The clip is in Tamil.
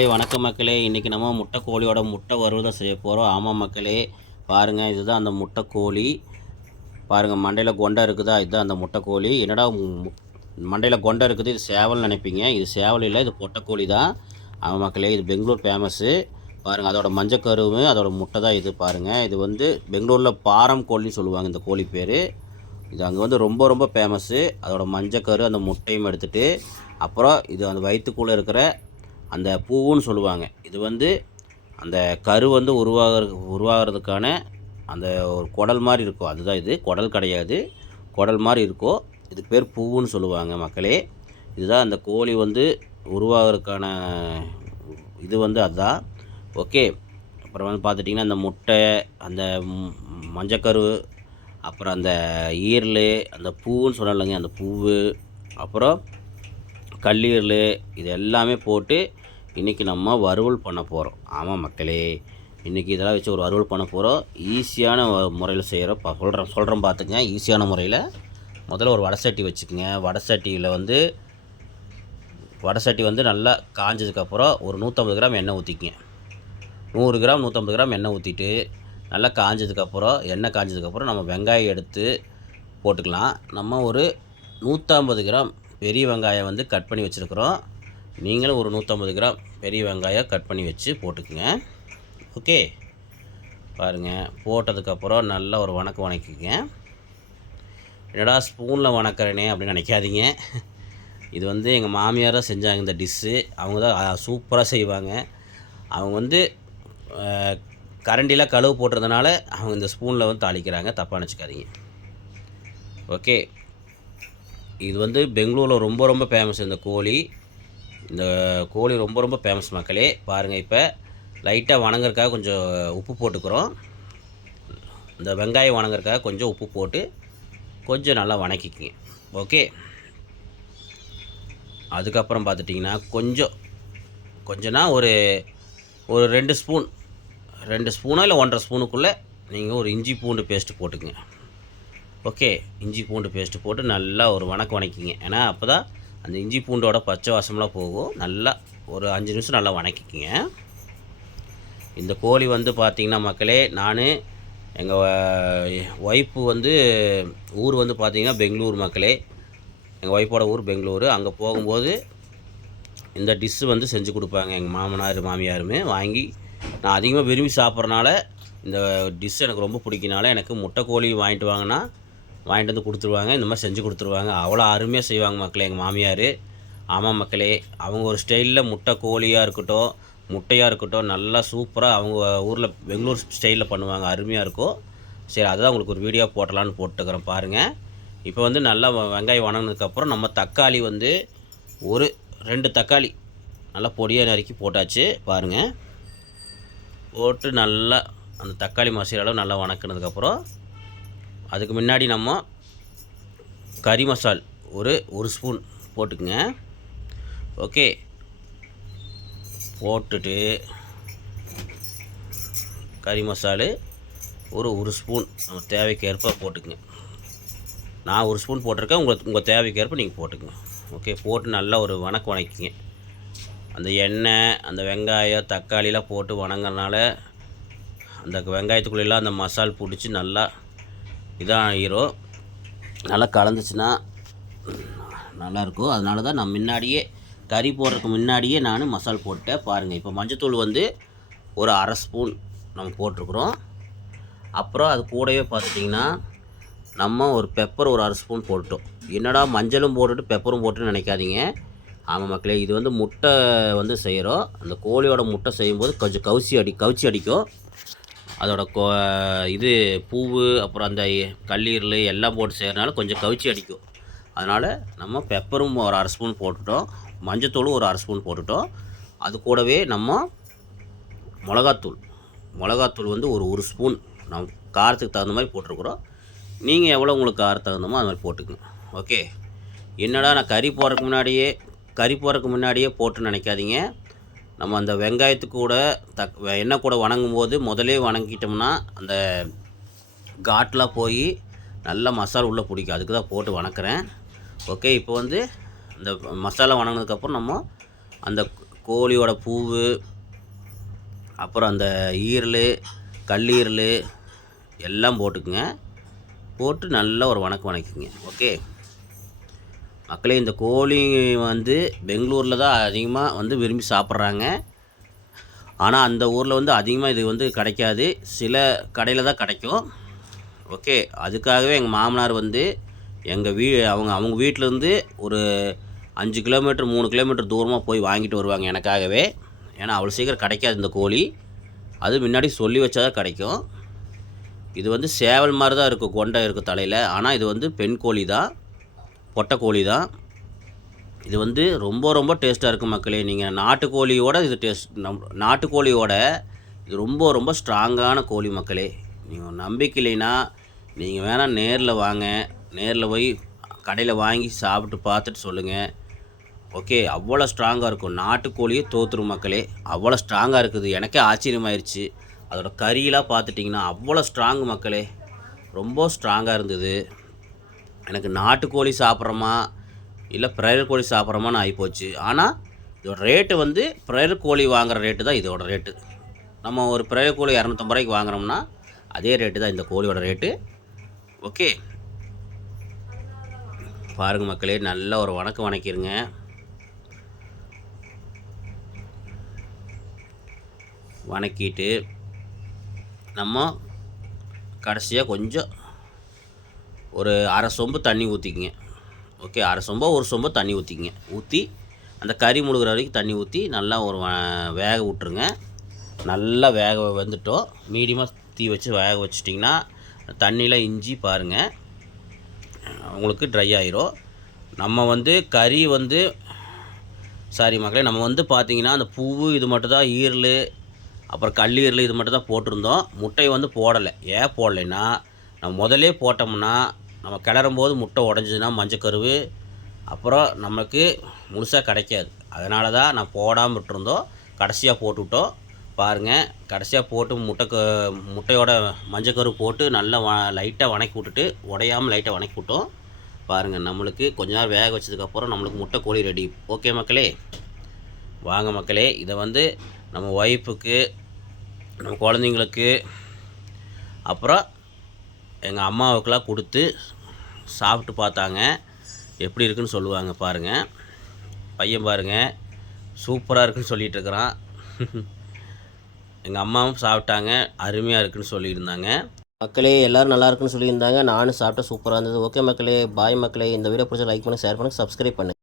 மக்களே வணக்கம் மக்களே. இன்றைக்கி நம்ம முட்டைக்கோழியோட முட்டை வறுவதை செய்ய போகிறோம் ஆமாம் மக்களே பாருங்கள் இதுதான் அந்த முட்டைக்கோழி. பாருங்கள் மண்டையில் கொண்டை இருக்குதா? இதுதான் அந்த முட்டைக்கோழி. என்னடா மண்டையில் கொண்டை இருக்குது இது சேவல் நினைப்பீங்க. இது சேவல் இல்லை இது பொட்டைக்கோழி தான். ஆமாம் மக்களே இது பெங்களூர் ஃபேமஸ்ஸு பாருங்கள் அதோடய மஞ்சள் கருவு அதோடய முட்டை தான் இது பாருங்கள் இது வந்து பெங்களூரில் பாரம் கோழின்னு சொல்லுவாங்க இந்த கோழி பேர். இது அங்கே வந்து ரொம்ப ரொம்ப ஃபேமஸ்ஸு அதோடய மஞ்சக்கரு அந்த முட்டையும் எடுத்துகிட்டு அப்புறம் இது அந்த வயிற்றுக்குள்ளே இருக்கிற அந்த பூவுன்னு சொல்லுவாங்க. இது வந்து அந்த கரு வந்து உருவாகிற உருவாகிறதுக்கான அந்த ஒரு குடல் மாதிரி இருக்கும். அதுதான் இது. குடல் கிடையாது. குடல் மாதிரி இருக்கும். இது பேர் பூவுன்னு சொல்லுவாங்க மக்களே. இதுதான் அந்த கோழி வந்து உருவாகிறதுக்கான இது வந்து அதுதான். ஓகே. அப்புறம் வந்து பார்த்துட்டிங்கன்னா அந்த முட்டை அந்த மஞ்சக்கரு அப்புறம் அந்த ஈரல் அந்த பூவுன்னு சொன்னலைங்க அந்த பூவு அப்புறம் கல்லீரல் இது எல்லாமே போட்டு இன்றைக்கி நம்ம வறுவல் பண்ண போகிறோம் ஆமாம் மக்களே இன்றைக்கி இதெல்லாம் வச்சு ஒரு வறுவல் பண்ண போகிறோம் ஈஸியான முறையில் செய்கிறோம் சொல்கிறேன் சொல்கிறேன் பார்த்துங்க ஈஸியான முறையில் முதல்ல ஒரு வடை சட்டி வச்சுக்கோங்க. வடை சட்டியில் வந்து வடை சட்டி வந்து நல்லா காஞ்சதுக்கப்புறம் ஒரு நூற்றம்பது கிராம் எண்ணெய் ஊற்றிக்கங்க நூறு கிராம் நூற்றம்பது கிராம் எண்ணெய் ஊற்றிட்டு நல்லா காஞ்சதுக்கப்புறம் எண்ணெய் காஞ்சதுக்கப்புறம் நம்ம வெங்காயம் எடுத்து போட்டுக்கலாம். நம்ம ஒரு நூற்றம்பது கிராம் பெரிய வெங்காயம் வந்து கட் பண்ணி வச்சுருக்குறோம். நீங்களும் ஒரு நூற்றம்பது கிராம் பெரிய வெங்காயம் கட் பண்ணி வச்சு போட்டுக்குங்க. ஓகே? பாருங்கள் போட்டதுக்கப்புறம் நல்லா ஒரு வணக்கம் வணக்கிங்க என்னடா ஸ்பூனில் வணக்கிறேனே அப்படின்னு நினைக்காதீங்க. இது வந்து எங்கள் மாமியார் தான் செஞ்சாங்க இந்த டிஷ்ஷு அவங்க தான் சூப்பராக செய்வாங்க. அவங்க வந்து கரண்டிலாம் கழுவு போட்டுறதுனால அவங்க இந்த ஸ்பூனில் வந்து தாளிக்கிறாங்க. தப்பாக நினச்சிக்காதீங்க. ஓகே? இது வந்து பெங்களூரில் ரொம்ப ரொம்ப ஃபேமஸ் இந்த கோழி. இந்த கோழி ரொம்ப ரொம்ப ஃபேமஸ் மக்களே. பாருங்கள் இப்போ லைட்டாக வணங்குறதுக்காக கொஞ்சம் உப்பு போட்டுக்கிறோம். இந்த வெங்காயம் வணங்குறதுக்காக கொஞ்சம் உப்பு போட்டு கொஞ்சம் நல்லா வணக்கிக்கிங்க. ஓகே அதுக்கப்புறம் பார்த்துட்டிங்கன்னா கொஞ்சம் கொஞ்சம்னா ஒரு ஒரு ரெண்டு ஸ்பூன் ரெண்டு ஸ்பூனோ இல்லை ஒன்றரை ஸ்பூனுக்குள்ளே நீங்கள் ஒரு இஞ்சி பூண்டு பேஸ்ட்டு போட்டுக்குங்க. ஓகே இஞ்சி பூண்டு பேஸ்ட்டு போட்டு நல்லா ஒரு வணக்கம் வணக்கிங்க ஏன்னா அப்போ தான் அந்த இஞ்சி பூண்டோட பச்சை வாசம்லாம் போகும். நல்லா ஒரு அஞ்சு நிமிஷம் நல்லா வணக்கிக்கிங்க. இந்த கோழி வந்து பார்த்திங்கன்னா மக்களே நான் எங்கள் ஒய்ஃபு வந்து ஊர் வந்து பார்த்திங்கன்னா பெங்களூர் மக்களே. எங்கள் ஒய்ஃபோட ஊர் பெங்களூர். அங்கே போகும்போது இந்த டிஷ்ஷு வந்து செஞ்சு கொடுப்பாங்க எங்கள் மாமனார் மாமியாருமே. வாங்கி நான் அதிகமாக விரும்பி சாப்பிட்றனால இந்த டிஷ் எனக்கு ரொம்ப பிடிக்கினால எனக்கு முட்டைக்கோழி வாங்கிட்டு வாங்கினா வாங்கிட்டு வந்து கொடுத்துருவாங்க. இந்த மாதிரி செஞ்சு கொடுத்துருவாங்க. அவ்வளோ அருமையாக செய்வாங்க மக்களே எங்கள் மாமியார். ஆமாம் மக்களே அவங்க ஒரு ஸ்டைலில் முட்டை கோழியாக இருக்கட்டும் முட்டையாக இருக்கட்டும் நல்லா சூப்பராக அவங்க ஊரில் பெங்களூர் ஸ்டைலில் பண்ணுவாங்க. அருமையாக இருக்கும். சரி அதுதான் உங்களுக்கு ஒரு வீடியோ போட்டலான்னு போட்டுக்கிறேன் பாருங்கள் இப்போ வந்து நல்லா வெங்காயம் வணங்கினதுக்கப்புறம் நம்ம தக்காளி வந்து ஒரு ரெண்டு தக்காளி நல்லா பொடியாக நறுக்கி போட்டாச்சு பாருங்கள் போட்டு நல்லா அந்த தக்காளி மசாலா அளவு நல்லா வணக்கினதுக்கப்புறம் அதுக்கு முன்னாடி நம்ம கறி மசால் ஒரு ஒரு ஸ்பூன் போட்டுக்குங்க. ஓகே. போட்டுட்டு கறி மசாலு ஒரு ஒரு ஸ்பூன் நம்ம தேவைக்கேற்ப போட்டுக்குங்க. நான் ஒரு ஸ்பூன் போட்டிருக்கேன் உங்கள் உங்கள் தேவைக்கேற்ப நீங்கள் போட்டுக்குங்க. ஓகே போட்டு நல்லா ஒரு வணக்கம் வணக்கிங்க. அந்த எண்ணெய் அந்த வெங்காயம் தக்காளிலாம் போட்டு வணங்குறனால அந்த வெங்காயத்துக்குள்ளெல்லாம் அந்த மசால் பிடிச்சி நல்லா இதான் ஹீரோ நல்லா கலந்துச்சுன்னா நல்லாயிருக்கும். அதனால தான் நான் முன்னாடியே கறி போடுறதுக்கு முன்னாடியே நான் மசால் போட்டேன். பாருங்கள் இப்போ மஞ்சத்தூள் வந்து ஒரு அரை ஸ்பூன் நம்ம போட்டிருக்குறோம். அப்புறம் அது கூடவே பார்த்துட்டிங்கன்னா நம்ம ஒரு பெப்பர் ஒரு அரை ஸ்பூன் போட்டோம். என்னடா மஞ்சளும் போட்டுட்டு பெப்பரும் போட்டுன்னு நினைக்காதீங்க. ஆமாம் மக்களே இது வந்து முட்டை வந்து செய்கிறோம் அந்த கோழியோட முட்டை செய்யும்போது கொஞ்சம் கவுச்சி அடி கவுச்சி அடிக்கும். அதோட கொ இது பூவு அப்புறம் அந்த கல்லீரல் எல்லாம் போட்டு செய்கிறனால கொஞ்சம் கவிச்சி அடிக்கும். அதனால் நம்ம பெப்பரும் ஒரு அரை ஸ்பூன் போட்டுட்டோம். மஞ்சத்தூளும் ஒரு அரை ஸ்பூன் போட்டுட்டோம். அது கூடவே நம்ம மிளகாத்தூள். மிளகாத்தூள் வந்து ஒரு ஒரு ஸ்பூன் நம்ம காரத்துக்கு தகுந்த மாதிரி போட்டிருக்குறோம். நீங்கள் எவ்வளோ உங்களுக்கு காரம் தகுந்தமோ அது மாதிரி போட்டுக்கங்க. ஓகே? என்னடா நான் கறி போடுறதுக்கு முன்னாடியே கறி போடுறதுக்கு முன்னாடியே போட்டு நினைக்காதீங்க. நம்ம அந்த வெங்காயத்து கூட தக் வெ- எண்ணெய் கூட வணங்கும் போது முதலே வணங்கிட்டோம்னா அந்த காட்டெலாம் போய் நல்லா மசாலா உள்ளே பிடிக்கும். அதுக்கு தான் போட்டு வணக்கிறேன். ஓகே இப்போ வந்து இந்த மசாலா வணங்கினதுக்கப்புறம் நம்ம அந்த கோழியோட பூவு அப்புறம் அந்த ஈரல் கல்லீரல் எல்லாம் போட்டுக்குங்க. போட்டு நல்லா ஒரு வணக்கம் வணக்கிங்க ஓகே. மக்களே இந்த கோழி வந்து பெங்களூரில் தான் அதிகமாக வந்து விரும்பி சாப்பிட்றாங்க. ஆனால் அந்த ஊரில் வந்து அதிகமாக இது வந்து கிடைக்காது. சில கடையில் தான் கிடைக்கும். ஓகே அதுக்காகவே எங்கள் மாமனார் வந்து எங்கள் வீ அவங்க அவங்க வீட்டிலேருந்து ஒரு அஞ்சு கிலோமீட்டர் மூணு கிலோமீட்டர் தூரமாக போய் வாங்கிட்டு வருவாங்க எனக்காகவே. ஏன்னா அவ்வளோ சீக்கிரம் கிடைக்காது இந்த கோழி. அது முன்னாடி சொல்லி வச்சா தான் கிடைக்கும். இது வந்து சேவல் மாதிரி தான் இருக்கும் கொண்டை இருக்கும் தலையில். ஆனால் இது வந்து பெண் கோழி தான். பொட்டைக்கோழி தான். இது வந்து ரொம்ப ரொம்ப டேஸ்ட்டாக இருக்கும் மக்களே. நீங்கள் நாட்டுக்கோழியோட இது டேஸ்ட் நம் நாட்டுக்கோழியோட இது ரொம்ப ரொம்ப ஸ்ட்ராங்கான கோழி மக்களே. நீங்கள் நம்பிக்கை இல்லைன்னா நீங்கள் வேணால் நேரில் வாங்க. நேரில் போய் கடையில் வாங்கி சாப்பிட்டு பார்த்துட்டு சொல்லுங்கள் ஓகே அவ்வளோ ஸ்ட்ராங்காக இருக்கும். நாட்டுக்கோழியே தோத்துரும் மக்களே. அவ்வளோ ஸ்ட்ராங்காக இருக்குது. எனக்கே ஆச்சரியமாயிருச்சு. அதோட கறியெலாம் பார்த்துட்டிங்கன்னா அவ்வளோ ஸ்ட்ராங் மக்களே. ரொம்ப ஸ்ட்ராங்காக இருந்தது. எனக்கு நாட்டுக்கோழி சாப்பிட்றோமா? இல்லை பிரையர் கோழி சாப்பிட்றோமான்னு ஆகிப்போச்சு ஆனால் இதோட ரேட்டு வந்து பிரையர் கோழி வாங்குகிற ரேட்டு தான் இதோட ரேட்டு நம்ம ஒரு பிரையர் கோழி இரநூத்தம்பது ரூபாய்க்கு வாங்குறோம்னா அதே ரேட்டு தான் இந்த கோழியோட ரேட்டு ஓகே பாருங்க மக்களே நல்ல ஒரு வணக்கம் வணக்கிருங்க. வணக்கிட்டு நம்ம கடைசியாக கொஞ்சம் ஒரு அரை சொம்பு தண்ணி ஊற்றிக்கிங்க ஓகே அரை சொம்போ ஒரு சொம்போ தண்ணி ஊற்றிக்கிங்க ஊற்றி அந்த கறி முழுகிற வரைக்கும் தண்ணி ஊற்றி நல்லா ஒரு வேக விட்ருங்க நல்லா வேக வந்துட்டோம் மீடியமாக தீ வச்சு வேக வச்சிட்டிங்கன்னா தண்ணியில் இஞ்சி பாருங்கள் உங்களுக்கு ட்ரை ஆயிரும். நம்ம வந்து கறி வந்து சாரி மக்களே நம்ம வந்து பார்த்திங்கன்னா அந்த பூவு இது மட்டும் தான் ஈரல் அப்புறம் கல்லீரல் இது மட்டும் தான் போட்டிருந்தோம். முட்டையை வந்து போடலை. ஏன் போடலைன்னா நம்ம முதல்லே போட்டோம்னா நம்ம கிளறும் போது முட்டை உடஞ்சதுன்னா மஞ்சக்கருவு அப்புறம் நமக்கு முழுசாக கிடைக்காது. அதனால தான் நான் போடாமல் விட்டுருந்தோம். கடைசியாக போட்டுவிட்டோம் பாருங்கள் கடைசியாக போட்டு முட்டை க- முட்டையோட மஞ்சக்கரு போட்டு நல்லா வ லைட்டாக வணக்கி விட்டுட்டு உடையாமல் லைட்டாக வணக்கி விட்டோம். பாருங்கள் நம்மளுக்கு கொஞ்ச நேரம் வேக வச்சதுக்கப்புறம் நம்மளுக்கு முட்டை கோழி ரெடி ஓகே மக்களே? வாங்க மக்களே இதை வந்து நம்ம ஒய்ஃபுக்கு நம்ம குழந்தைங்களுக்கு அப்புறம் எங்கள் அம்மாவுக்கெல்லாம் கொடுத்து சாப்பிட்டு பார்த்தாங்க. எப்படி இருக்குன்னு சொல்லுவாங்க பாருங்கள் பையன் பாருங்கள் சூப்பராக இருக்குன்னு சொல்லிகிட்ருக்குறான் எங்கள் அம்மாவும் சாப்பிட்டாங்க. அருமையாக இருக்குன்னு சொல்லியிருந்தாங்க. மக்களே எல்லோரும் நல்லா இருக்குன்னு சொல்லியிருந்தாங்க. நானும் சாப்பிட்டா சூப்பராக இருந்தது. ஓகே மக்களே பாய் மக்களே இந்த வீடியோ பிடிச்ச லைக் பண்ணி ஷேர் பண்ணுங்கள் சப்ஸ்கிரைப் பண்ணுங்கள்